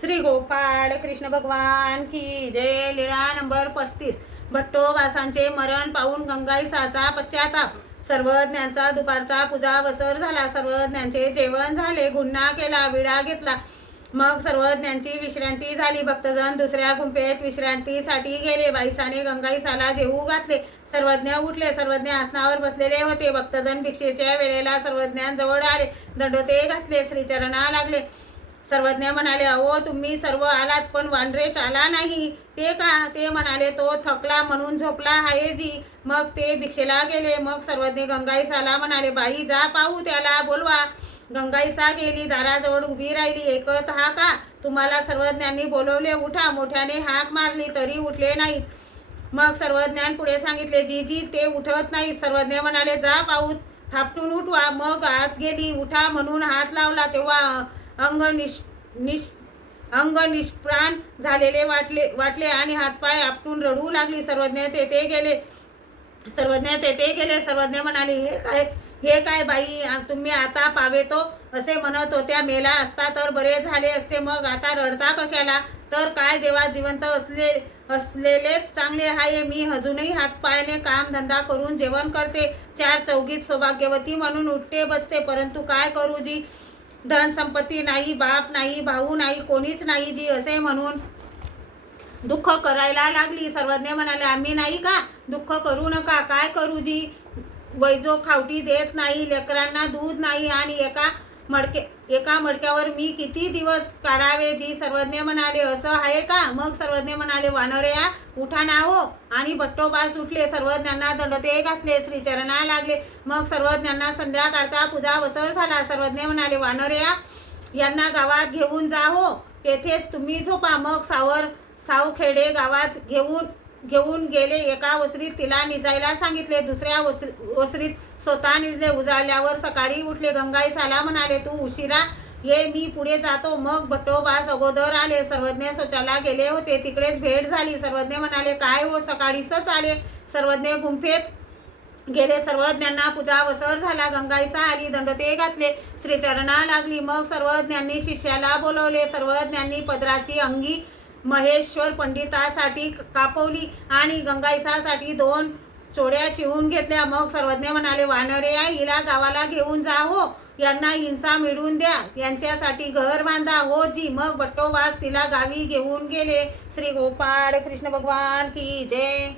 श्री गोपाळ कृष्ण भगवान की जय. लीळा नंबर 35. भट्टोबासांचे मरण पाहून गंगाईसाचा पश्चाताप. सर्वज्ञांचा दुपारचा पूजा वसर झाला. सर्वज्ञांचे जेवण झाले. गुन्हा केला, विडा घेतला. मग सर्वज्ञांची विश्रांती झाली. भक्तजन दुसऱ्या गुंफेत विश्रांतीसाठी गेले. बाईसाने गंगाईसाला जेवू घातले. सर्वज्ञ उठले. सर्वज्ञ आसनावर बसलेले होते. भक्तजन भिक्षेच्या वेळेला सर्वज्ञांजवळ आले. दंडोते घातले. श्रीचरणा लागले. सर्वज्ञ म्हणाले, अहो तुम्ही सर्व आलात, पण वानरेश आला नाही, ते का? ते म्हणाले, तो थकला म्हणून झोपला आहे जी. मग ते भिक्षेला गेले. मग सर्वज्ञ गंगाईसाला म्हणाले, बाई जा पाहू त्याला बोलवा. गंगाईसा गेली. दाराजवळ उभी राहिली. एकत हा का? तुम्हाला सर्वज्ञांनी बोलवले, उठा. मोठ्याने हाक मारली तरी उठले नाहीत. मग सर्वज्ञांपुढे सांगितले, जी ते उठत नाहीत. सर्वज्ञ म्हणाले, जा पाहू थापटून उठवा. मग आत गेली. उठा म्हणून हात लावला तेव्हा अंग निष्प्राण झालेले वाटले आणि हातपाय आपटून रडू लागली. सर्वज्ञ तेथे गेले. सर्वज्ञ म्हणाले, हे काय बाई, तुम्ही आता पावेतो असे म्हणत होत्या. मेला असता तर बरे झाले असते. मग आता रडता कशाला? तर काय देवा, जिवंत असलेलेच चांगले आहे. मी अजूनही हातपायाने काम धंदा करून जेवण करते. चार चौघीत सौभाग्यवती म्हणून उठते बसते. परंतु काय करू जी? धन संपत्ती नाही, बाप नाही, भाऊ नाही, कोणीच नाही जी, असे म्हणून दुःख करायला लागली. सर्वज्ञ म्हणाले, आम्ही नाही का? दुःख करू नका. काय करू जी? वैजो खावटी देत नाही, लेकरांना दूध नाही आणि एका मडक्यावर मी किती दिवस काढावे जी? सर्वज्ञ म्हणाले, असं आहे का? मग सर्वज्ञ म्हणाले, वानरया उठा ना हो. आणि भट्टोबास उठले. सर्वज्ञांना दंडते घातले. श्रीचरणा लागले. मग सर्वज्ञांना संध्याकाळचा पूजा वसर झाला. सर्वज्ञ म्हणाले, वानरया यांना गावात घेऊन जा हो. तेथेच तुम्ही झोपा. मग सावखेडे गावात घेऊन गेले. एका ओसरीत तिला निजायला सांगितले. दुसऱ्या ओसरीत स्वतः निजले. उजाळल्यावर सकाळी उठले. गंगाईसाला म्हणाले, तू उशिरा ये, मी पुढे जातो. मग भट्टोबास अगोदर आले. सर्वज्ञ शौचाला गेले होते. तिकडेच भेट झाली. सर्वज्ञ म्हणाले, काय हो, सकाळीच आले? सर्वज्ञ गुंफेत गेले. सर्वज्ञांना पूजा वसर झाला. गंगाईसा आली. दंडते घातले. श्रीचरणा लागली. मग सर्वज्ञांनी शिष्याला बोलवले. सर्वज्ञांनी पदराची अंगी महेश्वर पंडितासाठी कापवली आणि गंगाईसासाठी 2 चोड्या शिवून घेतल्या. मग सर्वज्ञ म्हणाले, वानरया हिला गावाला घेऊन जा हो. यांना हिंसा मिळवून द्या. यांच्यासाठी घर बांधा हो जी. मग भट्टोबास तिला गावी घेऊन गेले. श्री गोपाळ कृष्ण भगवान की जय.